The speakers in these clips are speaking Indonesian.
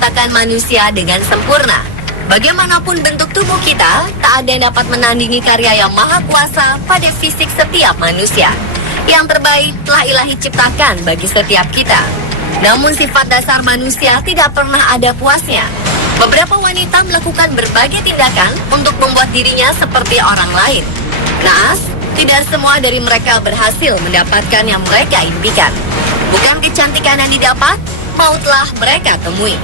diciptakan manusia dengan sempurna. Bagaimanapun bentuk tubuh kita, tak ada yang dapat menandingi karya yang maha kuasa pada fisik setiap manusia. Yang terbaik telah Ilahi ciptakan bagi setiap kita. Namun sifat dasar manusia tidak pernah ada puasnya. Beberapa wanita melakukan berbagai tindakan untuk membuat dirinya seperti orang lain. Naas, tidak semua dari mereka berhasil mendapatkan yang mereka impikan. Bukan kecantikan yang didapat, mautlah mereka temui.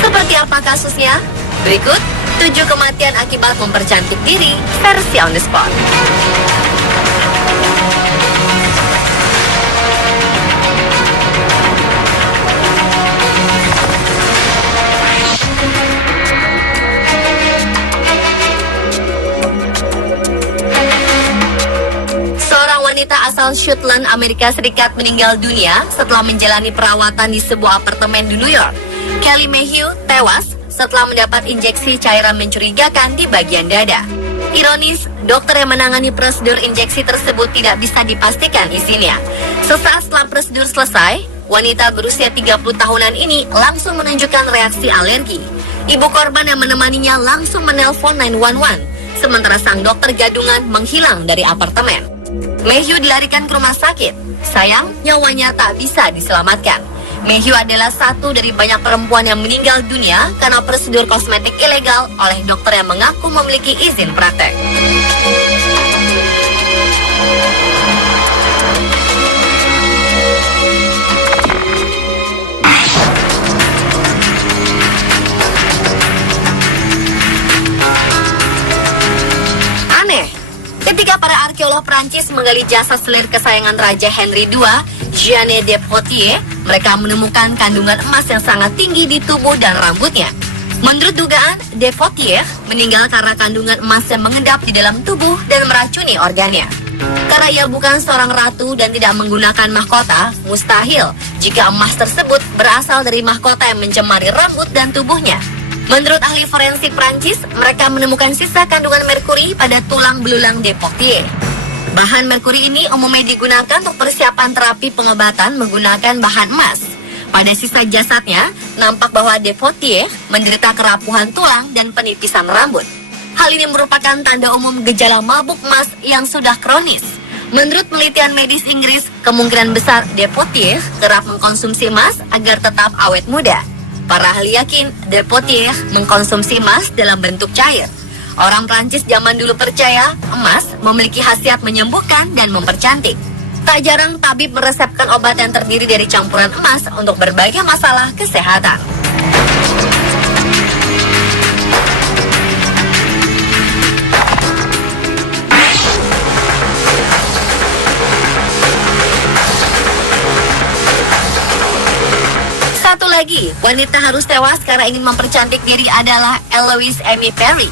Seperti apa kasusnya? Berikut 7 kematian akibat mempercantik diri versi on the spot. Seorang wanita asal Shetland, Amerika Serikat meninggal dunia setelah menjalani perawatan di sebuah apartemen di New York. Kelly Mayhew tewas setelah mendapat injeksi cairan mencurigakan di bagian dada. Ironis, dokter yang menangani prosedur injeksi tersebut tidak bisa dipastikan isinya. Sesaat setelah prosedur selesai, wanita berusia 30 tahunan ini langsung menunjukkan reaksi alergi. Ibu korban yang menemaninya langsung menelpon 911, sementara sang dokter gadungan menghilang dari apartemen. Mayhew dilarikan ke rumah sakit. Sayang, nyawanya tak bisa diselamatkan. Mayhew adalah satu dari banyak perempuan yang meninggal dunia karena prosedur kosmetik ilegal oleh dokter yang mengaku memiliki izin praktek. Aneh, ketika para arkeolog Prancis menggali jasad selir kesayangan Raja Henry II, Jeanne de Poitiers, mereka menemukan kandungan emas yang sangat tinggi di tubuh dan rambutnya. Menurut dugaan, de Poitiers meninggal karena kandungan emas yang mengendap di dalam tubuh dan meracuni organnya. Karena ia bukan seorang ratu dan tidak menggunakan mahkota, mustahil jika emas tersebut berasal dari mahkota yang mencemari rambut dan tubuhnya. Menurut ahli forensik Prancis, mereka menemukan sisa kandungan merkuri pada tulang belulang de Poitiers. Bahan merkuri ini umumnya digunakan untuk persiapan terapi pengobatan menggunakan bahan emas. Pada sisa jasadnya, nampak bahwa de Poitiers menderita kerapuhan tulang dan penipisan rambut. Hal ini merupakan tanda umum gejala mabuk emas yang sudah kronis. Menurut penelitian medis Inggris, kemungkinan besar de Poitiers kerap mengkonsumsi emas agar tetap awet muda. Para ahli yakin de Poitiers mengkonsumsi emas dalam bentuk cair. Orang Prancis zaman dulu percaya emas memiliki khasiat menyembuhkan dan mempercantik. Tak jarang tabib meresepkan obat yang terdiri dari campuran emas untuk berbagai masalah kesehatan. Satu lagi, wanita harus tewas karena ingin mempercantik diri adalah Eloise Amy Perry.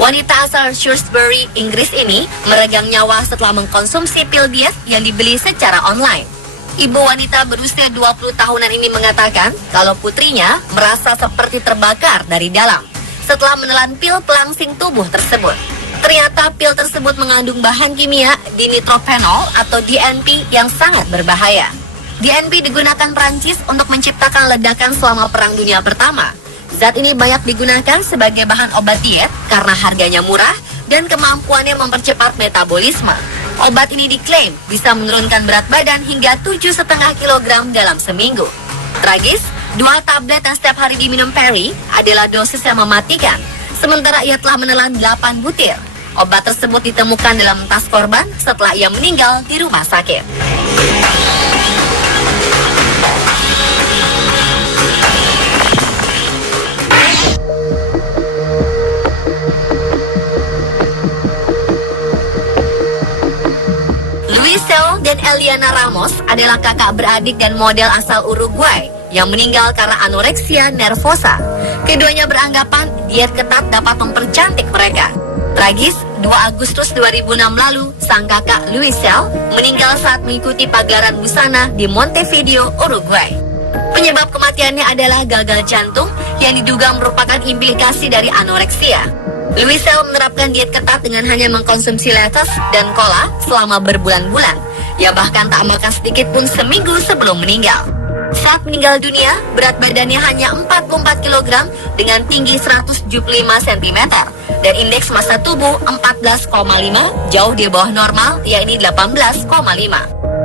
Wanita asal Shrewsbury, Inggris ini meregang nyawa setelah mengkonsumsi pil diet yang dibeli secara online. Ibu wanita berusia 20 tahunan ini mengatakan kalau putrinya merasa seperti terbakar dari dalam setelah menelan pil pelangsing tubuh tersebut. Ternyata pil tersebut mengandung bahan kimia dinitrophenol atau DNP yang sangat berbahaya. DNP digunakan Prancis untuk menciptakan ledakan selama Perang Dunia Pertama. Zat ini banyak digunakan sebagai bahan obat diet karena harganya murah dan kemampuannya mempercepat metabolisme. Obat ini diklaim bisa menurunkan berat badan hingga 7,5 kg dalam seminggu. Tragis, 2 tablet yang setiap hari diminum Perry adalah dosis yang mematikan, sementara ia telah menelan 8 butir. Obat tersebut ditemukan dalam tas korban setelah ia meninggal di rumah sakit. Luisel dan Eliana Ramos adalah kakak beradik dan model asal Uruguay yang meninggal karena anoreksia nervosa. Keduanya beranggapan diet ketat dapat mempercantik mereka. Tragis, 2 Agustus 2006 lalu, sang kakak Luisel meninggal saat mengikuti pagelaran busana di Montevideo, Uruguay. Penyebab kematiannya adalah gagal jantung yang diduga merupakan implikasi dari anoreksia. Luisel menerapkan diet ketat dengan hanya mengkonsumsi lettuce dan cola selama berbulan-bulan. Ia bahkan tak makan sedikit pun seminggu sebelum meninggal. Saat meninggal dunia, berat badannya hanya 44 kg dengan tinggi 175 cm dan indeks massa tubuh 14,5, jauh di bawah normal, yakni 18,5.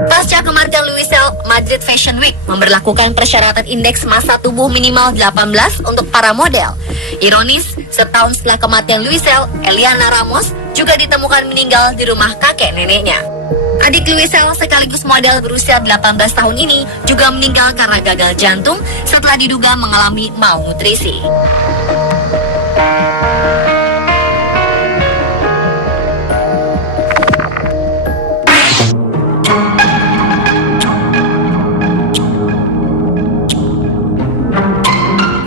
Pasca kematian Luisel, Madrid Fashion Week memberlakukan persyaratan indeks massa tubuh minimal 18 untuk para model. Ironis, setahun setelah kematian Luisel, Eliana Ramos juga ditemukan meninggal di rumah kakek neneknya. Adik Luisel sekaligus model berusia 18 tahun ini juga meninggal karena gagal jantung setelah diduga mengalami malnutrisi.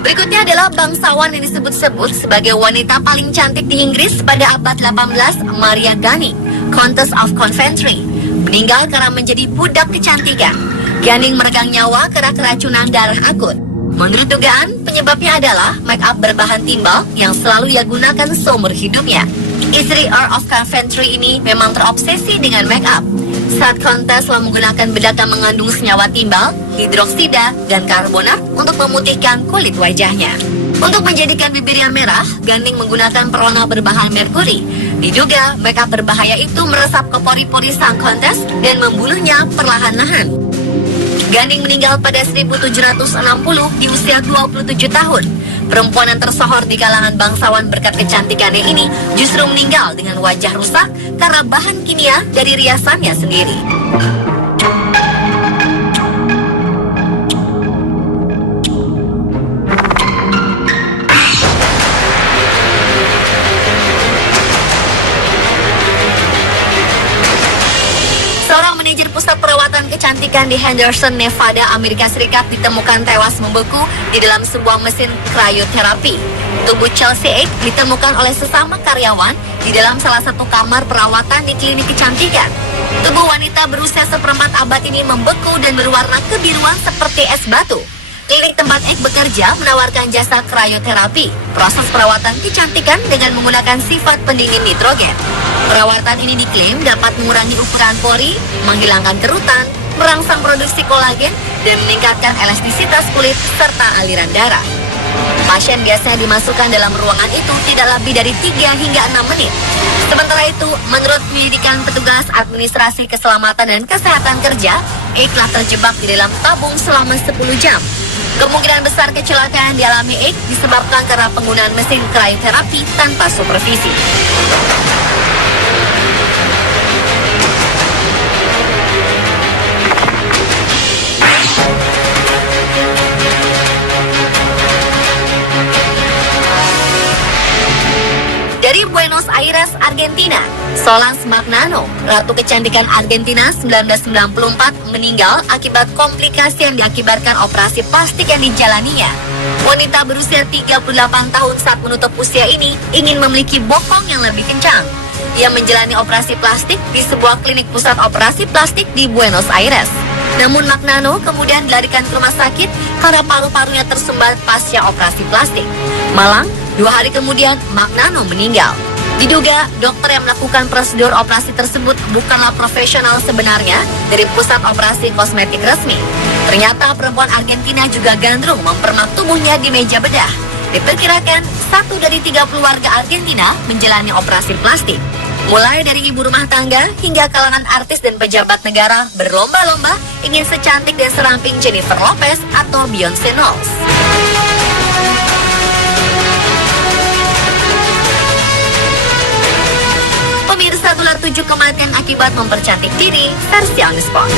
Berikutnya adalah bangsawan yang disebut-sebut sebagai wanita paling cantik di Inggris pada abad 18, Maria Gunning, Countess of Coventry, meninggal karena menjadi budak kecantikan. Gunning meregang nyawa karena keracunan darah akut. Menurut dugaan, penyebabnya adalah make up berbahan timbal yang selalu ia gunakan seumur hidupnya. Istri Earl of Coventry ini memang terobsesi dengan make up. Saat kontes telah menggunakan bedak yang mengandung senyawa timbal, hidroksida, dan karbonat untuk memutihkan kulit wajahnya. Untuk menjadikan bibirnya merah, Gunning menggunakan perona berbahan merkuri. Diduga, makeup berbahaya itu meresap ke pori-pori sang kontes dan membunuhnya perlahan-lahan. Gunning meninggal pada 1760 di usia 27 tahun. Perempuan yang tersohor di kalangan bangsawan berkat kecantikannya ini justru meninggal dengan wajah rusak karena bahan kimia dari riasannya sendiri. Seorang manajer pusat perawatan kecantikan di Henderson, Nevada, Amerika Serikat ditemukan tewas membeku di dalam sebuah mesin cryoterapi. Tubuh Chelsea Egg ditemukan oleh sesama karyawan di dalam salah satu kamar perawatan di klinik kecantikan. Tubuh wanita berusia seperempat abad ini membeku dan berwarna kebiruan seperti es batu. Klinik tempat Egg bekerja menawarkan jasa cryoterapi, proses perawatan kecantikan dengan menggunakan sifat pendingin nitrogen. Perawatan ini diklaim dapat mengurangi ukuran pori, menghilangkan kerutan, merangsang produksi kolagen, dan meningkatkan elastisitas kulit serta aliran darah. Pasien biasanya dimasukkan dalam ruangan itu tidak lebih dari 3 hingga 6 menit. Sementara itu, menurut penyelidikan petugas administrasi keselamatan dan kesehatan kerja, Egg telah terjebak di dalam tabung selama 10 jam. Kemungkinan besar kecelakaan yang dialami Egg disebabkan karena penggunaan mesin cryoterapi tanpa supervisi. Dari Buenos Aires, Argentina, Solange Magnano, Ratu Kecantikan Argentina 1994, meninggal akibat komplikasi yang diakibatkan operasi plastik yang dijalaninya. Wanita berusia 38 tahun saat menutup usia ini ingin memiliki bokong yang lebih kencang. Ia menjalani operasi plastik di sebuah klinik pusat operasi plastik di Buenos Aires. Namun Magnano kemudian dilarikan ke rumah sakit karena paru-parunya tersumbat pasca operasi plastik. Malang, 2 hari kemudian Magnano meninggal. Diduga dokter yang melakukan prosedur operasi tersebut bukanlah profesional sebenarnya dari pusat operasi kosmetik resmi. Ternyata perempuan Argentina juga gandrung mempermak tubuhnya di meja bedah. Diperkirakan 1 dari 3 keluarga Argentina menjalani operasi plastik. Mulai dari ibu rumah tangga hingga kalangan artis dan pejabat negara berlomba-lomba ingin secantik dan seramping Jennifer Lopez atau Beyonce Knowles. Pemirsa, tular 7 kematian akibat mempercantik diri versi On The Spot.